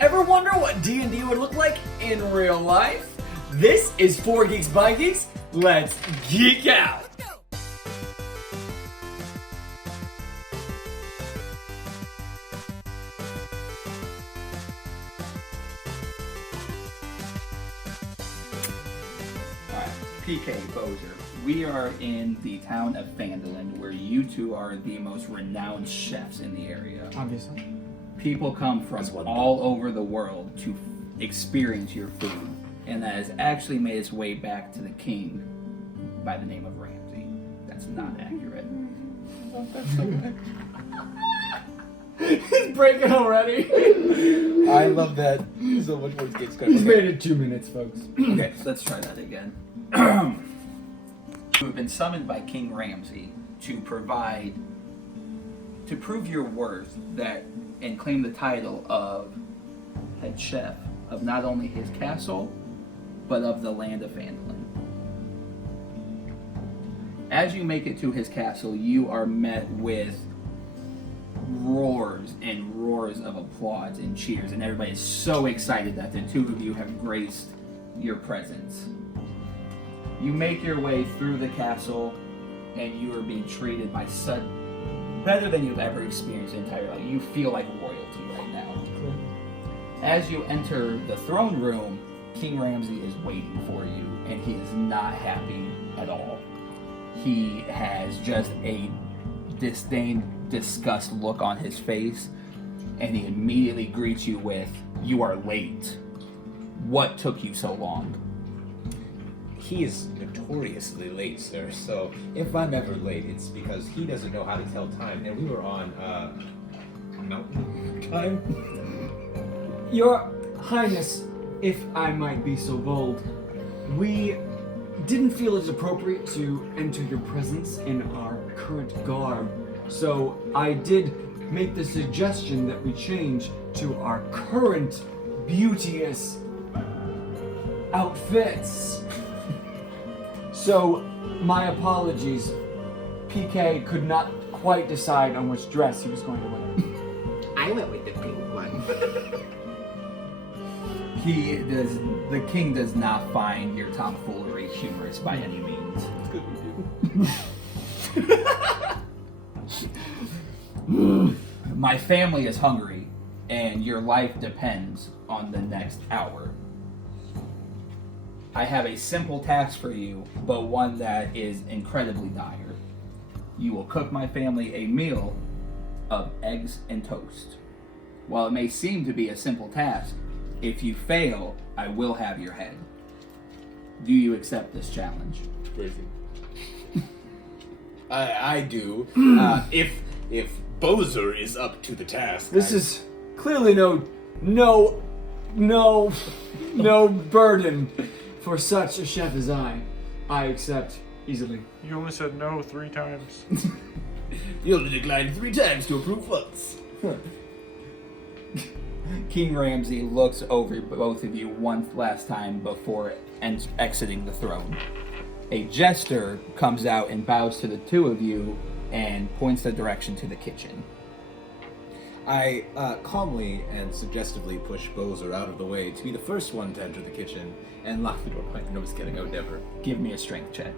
Ever wonder what D&D would look like in real life? This is 4 Geeks by Geeks. Let's geek out! Alright, PK, Bozer. We are in the town of Phandalin, where you two are the most renowned chefs in the area. Obviously. People come from all over the world to experience your food, and that has actually made its way back to the king by the name of Ramsey. That's not accurate. He's breaking already. I love that so much more. He's made it 2 minutes, folks. Okay, let's try that again. You have been summoned by King Ramsey to prove your worth and claim the title of head chef of not only his castle, but of the land of Phandalin. As you make it to his castle, you are met with roars and roars of applause and cheers, and everybody is so excited that the two of you have graced your presence. You make your way through the castle, and you are being treated by better than you've ever experienced in your entire life. You feel like royalty right now. As you enter the throne room, King Ramsey is waiting for you, and he is not happy at all. He has just a disdain, disgust look on his face, and he immediately greets you with, "You are late. What took you so long?" He is notoriously late, sir, so if I'm ever late, it's because he doesn't know how to tell time, and we were on, mountain time? Your Highness, if I might be so bold, we didn't feel it appropriate to enter your presence in our current garb, so I did make the suggestion that we change to our current beauteous outfits. So, my apologies. PK could not quite decide on which dress he was going to wear. I went with the pink one. The king does not find your tomfoolery humorous by any means. It's good. My family is hungry, and your life depends on the next hour. I have a simple task for you, but one that is incredibly dire. You will cook my family a meal of eggs and toast. While it may seem to be a simple task, if you fail, I will have your head. Do you accept this challenge? Crazy. I do. If Bozer is up to the task. This is clearly no burden for such a chef as I. I accept easily. You only said no 3 times. You only declined 3 times to approve once. King Ramsey looks over both of you one last time before exiting the throne. A jester comes out and bows to the two of you and points the direction to the kitchen. I calmly and suggestively push Bozer out of the way to be the first one to enter the kitchen and lock the door behind. No, I'm just kidding. I would never. Give me a strength check.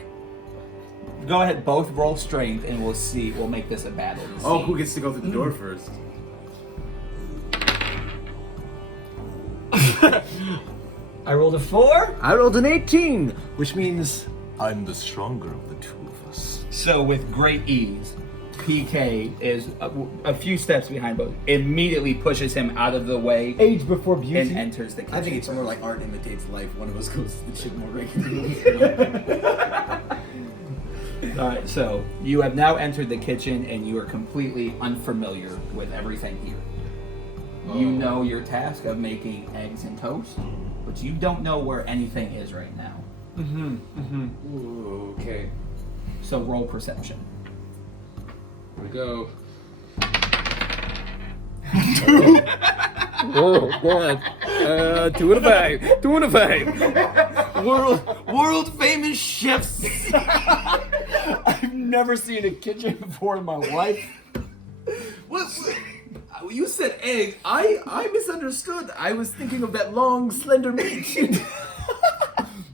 Go ahead, both roll strength, and we'll see. We'll make this a battle. Oh, who gets to go through the door first? I rolled a 4. I rolled an 18, which means I'm the stronger of the two of us. So with great ease, PK is a few steps behind both. Immediately pushes him out of the way Age before beauty. and enters the kitchen. I think it's more like art imitates life. One of us goes to the gym more regularly. Alright, so you have now entered the kitchen and you are completely unfamiliar with everything here. You know your task of making eggs and toast, but you don't know where anything is right now. Ooh, okay. So roll perception. Here we go. Oh, God. 2 and a 5. 2 and a 5. World famous chefs. I've never seen a kitchen before in my life. You said egg. I misunderstood. I was thinking of that long, slender meat.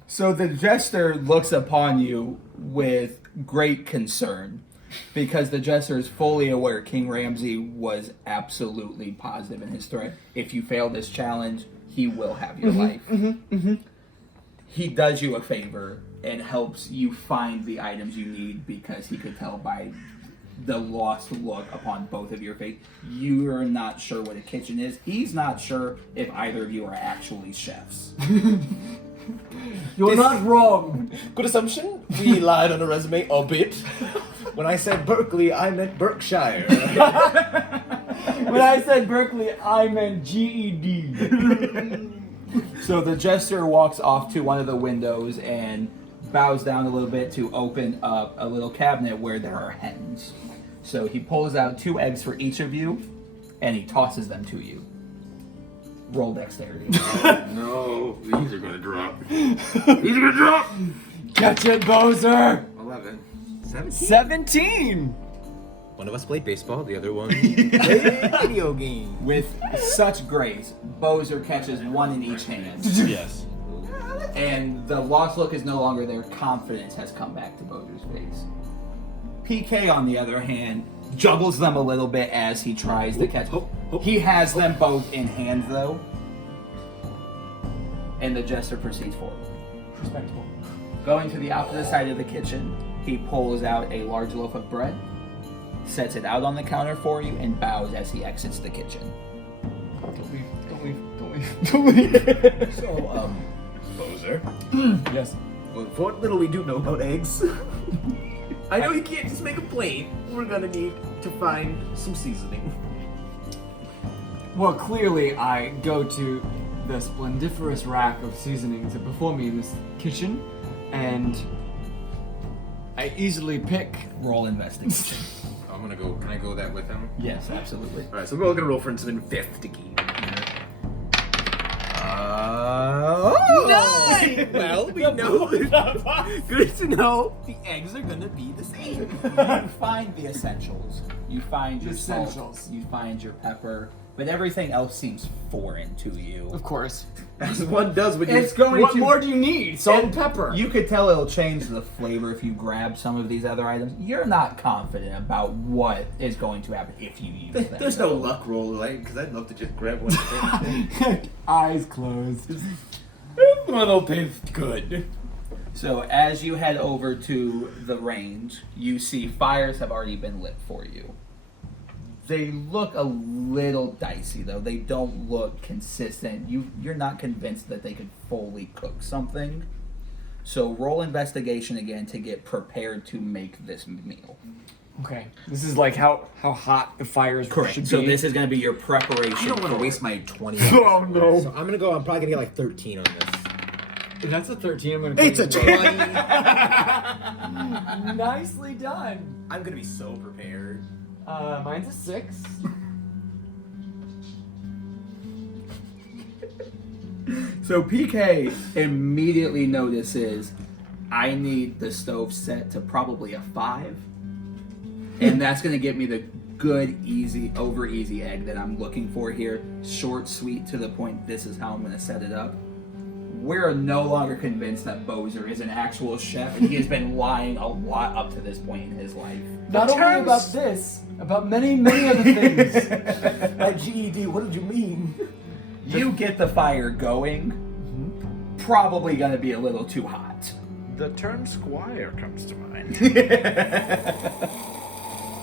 So the jester looks upon you with great concern, because the jester is fully aware King Ramsey was absolutely positive in his threat. If you fail this challenge, he will have your life. He does you a favor and helps you find the items you need, because he could tell by the lost look upon both of your face. You're not sure what a kitchen is. He's not sure if either of you are actually chefs. You're not wrong. Good assumption. We lied on the resume a bit. When I said Berkeley, I meant Berkshire. When I said Berkeley, I meant GED. So the jester walks off to one of the windows and bows down a little bit to open up a little cabinet where there are hens. So he pulls out 2 eggs for each of you, and he tosses them to you. Roll dexterity. No, these are gonna drop. These are gonna drop. Catch it, Bowser. 11. 17. One of us played baseball, the other one played video game. With such grace, Bowser catches 1 in each hand. Yes. And the lost look is no longer there. Confidence has come back to Bowser's face. PK, on the other hand, juggles them a little bit as he tries to catch. He has them both in hand, though. And the jester proceeds forward. Respectable. Going to the opposite side of the kitchen, he pulls out a large loaf of bread, sets it out on the counter for you, and bows as he exits the kitchen. Don't leave. So, Bozer. Yes. Well, for what little we do know about eggs, I know you can't just make a plate. We're gonna need to find some seasoning. Well, clearly I go to the splendiferous rack of seasonings before me in this kitchen, and I easily pick. Roll investigation. I'm gonna go. Can I go that with him? Yes, absolutely. All right, so we're all gonna roll for instance 50. Nine! Well, we know. Good to know. The eggs are gonna be the same. You find the essentials. You find your Essentials. salt. You find your pepper. But everything else seems foreign to you. Of course. As one does when you. It's going What to. more do you need? Salt and pepper. You could tell it'll change the flavor if you grab some of these other items. You're not confident about what is going to happen if you use them. There's no luck roll, like, because I'd love to just grab one. Eyes closed. That'll taste good. So as you head over to the range, you see fires have already been lit for you. They look a little dicey, though. They don't look consistent. You're not convinced that they could fully cook something. So roll investigation again to get prepared to make this meal. Okay. This is like how hot the fires should be. So this is going to be your preparation. I don't want to for waste my 20. Oh no. So I'm gonna go. I'm probably gonna get like 13 on this. If that's a 13, I'm gonna. It's a 20. Nicely done. I'm gonna be so prepared. Mine's a 6. So PK immediately notices I need the stove set to probably a 5. And that's going to get me the good, easy, over easy egg that I'm looking for here. Short, sweet, to the point. This is how I'm going to set it up. We're no longer convinced that Bowser is an actual chef, and he has been lying a lot up to this point in his life. Not only about this, about many, many other things. My GED. What did you mean? You get the fire going. Probably going to be a little too hot. The term squire comes to mind.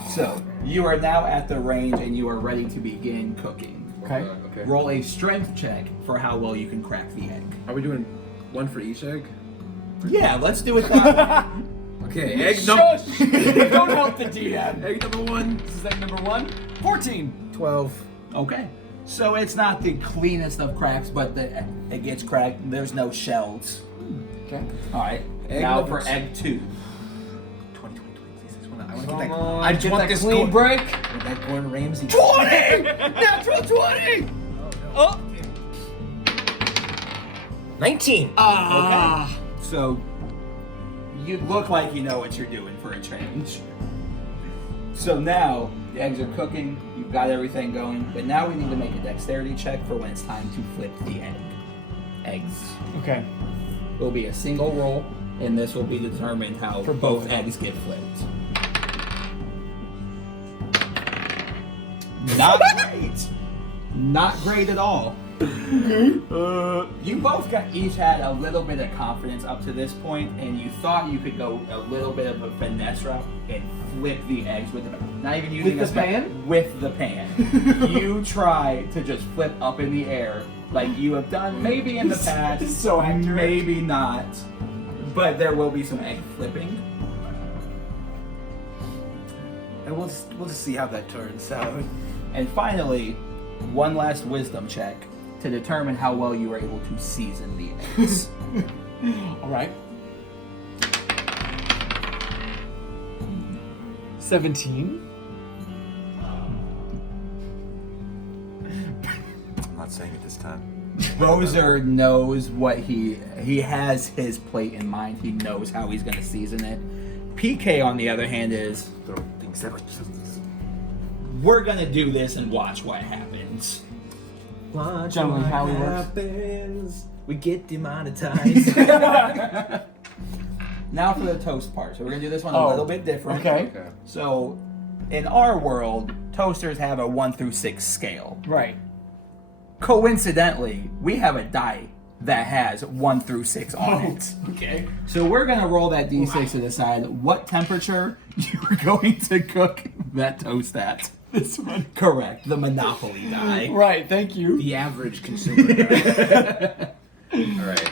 So, you are now at the range and you are ready to begin cooking. Okay. Okay. Roll a strength check for how well you can crack the egg. Are we doing one for each egg? Yeah, let's do it that way. Okay. Egg number. Shush! Don't help the DM. Egg number 1. This is egg number 1. 14. 12. Okay. So it's not the cleanest of cracks, but it gets cracked. There's no shells. Okay. Alright. Egg Now number for egg 2. 20. Please, I want to Come get that. on, I just get want that this clean break. That Gordon Ramsay. 20! Natural 20! Oh. 19. Ah. So, you look like you know what you're doing for a change. So now, The eggs are cooking. You've got everything going. But now we need to make a dexterity check for when it's time to flip the eggs. Okay. It will be a single roll, and this will be determined how For both both. eggs get flipped. Not great. Not great at all. You both each had a little bit of confidence up to this point, and you thought you could go a little bit of a finesse route and flip the eggs with the not even using With the pan? With the pan. You try to just flip up in the air like you have done maybe in the past, So accurate. maybe not, but there will be some egg flipping. And we'll just see how that turns out. And finally, one last wisdom check to determine how well you are able to season the eggs. All right. 17. I'm not saying it this time. Bozer knows what he has his plate in mind. He knows how he's going to season it. PK, on the other hand, is Throw things out. we're going to do this and watch what happens. Watch Generally what how it works. happens. We get demonetized. Now for the toast part. So we're going to do this one a Oh, little bit different. Okay. So in our world, toasters have a 1 through 6 scale. Right. Coincidentally, we have a die that has 1 through 6 on it. Okay. So we're gonna roll that d6 to decide what temperature you're going to cook that toast at. This one. Correct. The Monopoly die. Right. Thank you. The average consumer. Guy. All right.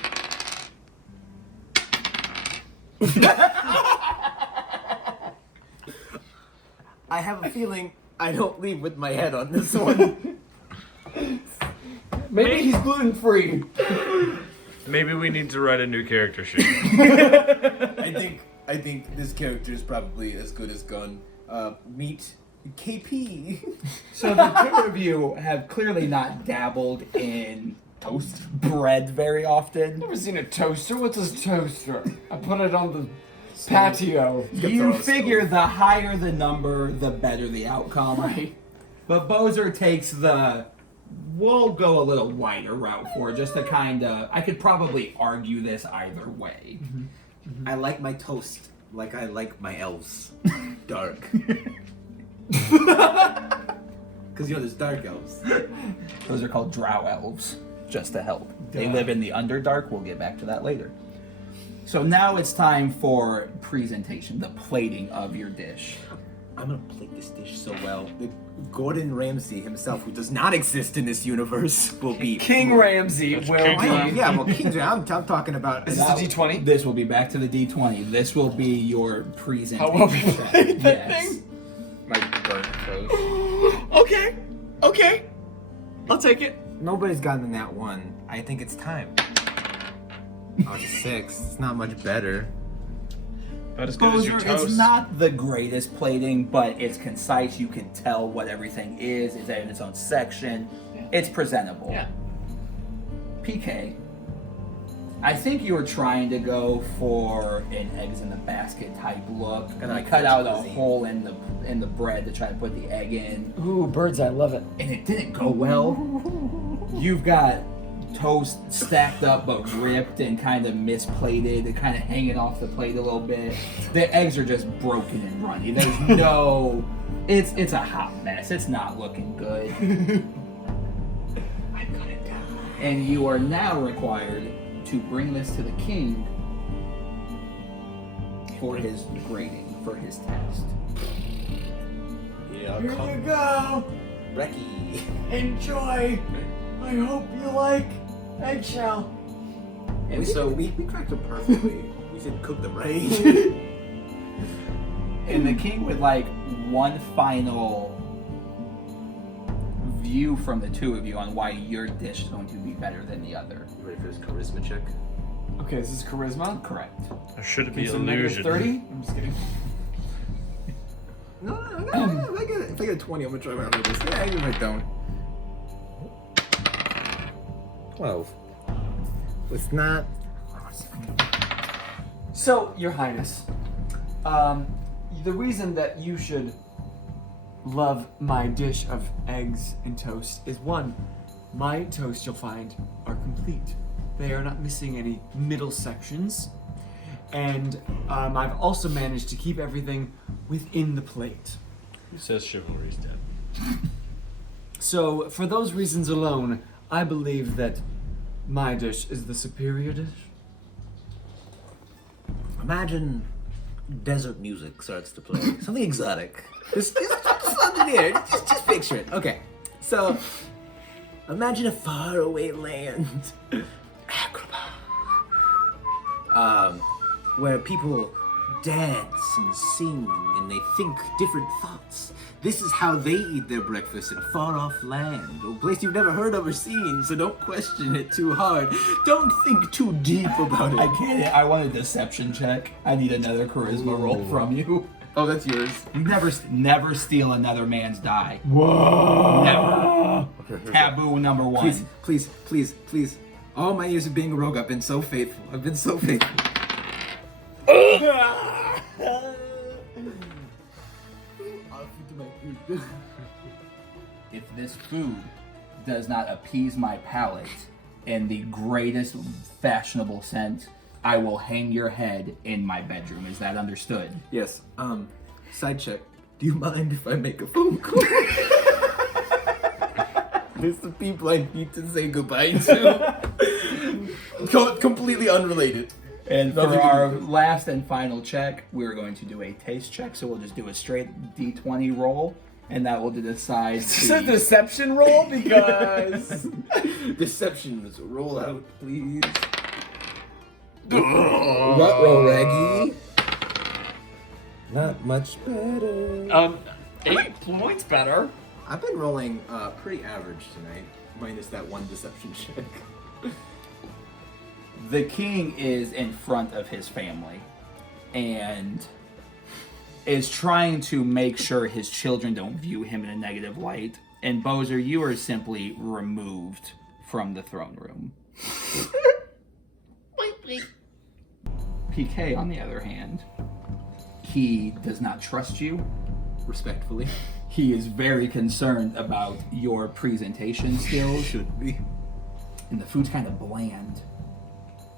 I have a feeling I don't leave with my head on this one. Maybe he's gluten free. Maybe we need to write a new character sheet. I think this character is probably as good as gone. Meet KP. So the two of you have clearly not dabbled in toast bread very often. Never seen a toaster. What's a toaster? I put it on the patio. You figure the higher the number, the better the outcome. Right. But Bozer takes the we'll go a little wider route for it, just to kind of. I could probably argue this either way. I like my toast like I like my elves. Dark. Because, there's dark elves. Those are called drow elves, just to help. They live in the Underdark. We'll get back to that later. So now it's time for presentation, the plating of your dish. I'm going to plate this dish so well that Gordon Ramsay himself, who does not exist in this universe, will be... King Ramsay will King be. Ramsay. Yeah, well, King I'm talking about... Is this a D20? This will be back to the D20. This will be your presentation. How well we played that Yes. thing? My burnt toast. Okay. Okay. I'll take it. Nobody's gotten that one. I think it's time. Oh, it's 6. It's not much better. About as good as your Bozer, toast. it's not the greatest plating, but it's concise. You can tell what everything is. It's in its own section. Yeah. It's presentable. Yeah. PK, I think you were trying to go for an eggs in the basket type look, and I like cut out a cuisine. hole in the bread to try to put the egg in, Ooh, birds, I love it. and it didn't go well. You've got toast stacked up but ripped and kind of misplated and kind of hanging off the plate a little bit. The eggs are just broken and runny. There's no... It's a hot mess. It's not looking good. I'm gonna die. And you are now required to bring this to the king for his grading, for his test. Here Here you go. Brecky. Enjoy. I hope you like eggshell. And so we cracked them perfectly. We should cook them right. And the king would like one final view from the two of you on why your dish is going to be better than the other. You ready for this charisma check? Okay, this is charisma. Correct. Or should it be Okay, so negative illusion? 30. I'm just kidding. No. If I get a 20, I'm gonna try my hardest. Yeah, you're right, don't. 12. It's not. So, Your Highness, the reason that you should love my dish of eggs and toast is one, my toast you'll find are complete. They are not missing any middle sections. And I've also managed to keep everything within the plate. Who says chivalry's dead? So, for those reasons alone, I believe that my dish is the superior dish. Imagine desert music starts to play. Something exotic. Just something here. Just picture it. Okay. So, imagine a faraway land. Where people dance and sing and they think different thoughts. This is how they eat their breakfast in a far-off land, a place you've never heard of or seen, so don't question it too hard. Don't think too deep about it. I get it. I want a deception check. I need another charisma roll from you. Oh, that's yours. You never steal another man's die. Whoa! Never. Taboo number 1. Please. All my years of being a rogue, I've been so faithful. I've been so faithful. If this food does not appease my palate in the greatest fashionable sense, I will hang your head in my bedroom. Is that understood? Yes. Side check. Do you mind if I make a phone call? There's the people I need to say goodbye to. Completely unrelated. And Nothing for to our do with it. last and final check, we're going to do a taste check. So we'll just do a straight D20 roll, and that will decide. Is this a deception roll? Because Deceptions, roll out, please. Roll raggy. Not much better. 8 points better. I've been rolling pretty average tonight, minus that one deception check. The king is in front of his family and is trying to make sure his children don't view him in a negative light. And Bozer, you are simply removed from the throne room. PK, on the other hand, he does not trust you. Respectfully. He is very concerned about your presentation skills. Should be. And the food's kind of bland.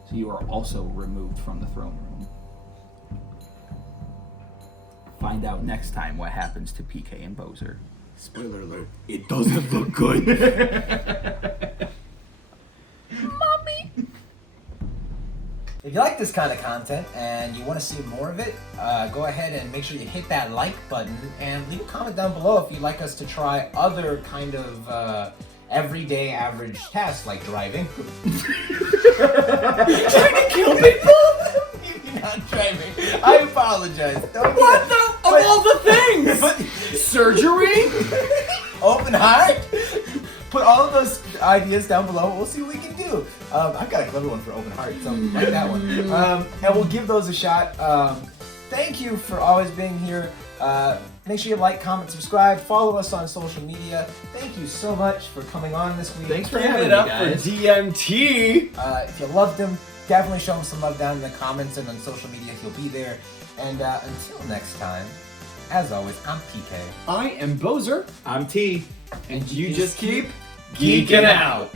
So you are also removed from the throne room. Find out next time what happens to PK and Bozer. Spoiler alert. It doesn't look good. Mommy! If you like this kind of content and you want to see more of it, go ahead and make sure you hit that like button and leave a comment down below if you'd like us to try other kind of everyday average tasks like driving. Trying to kill people? You're not driving. I apologize. What the? Of all the things! Surgery? Open heart? Put all of those ideas down below. We'll see what we can do. I've got a clever one for open heart, so like that one. And we'll give those a shot. Thank you for always being here. Make sure you like, comment, subscribe, follow us on social media. Thank you so much for coming on this week. Thanks for Give having it me, up guys. for DMT! If you loved him, definitely show him some love down in the comments and on social media. He'll be there. And until next time, as always, I'm PK. I am Bozer. I'm T. And you just keep geeking out.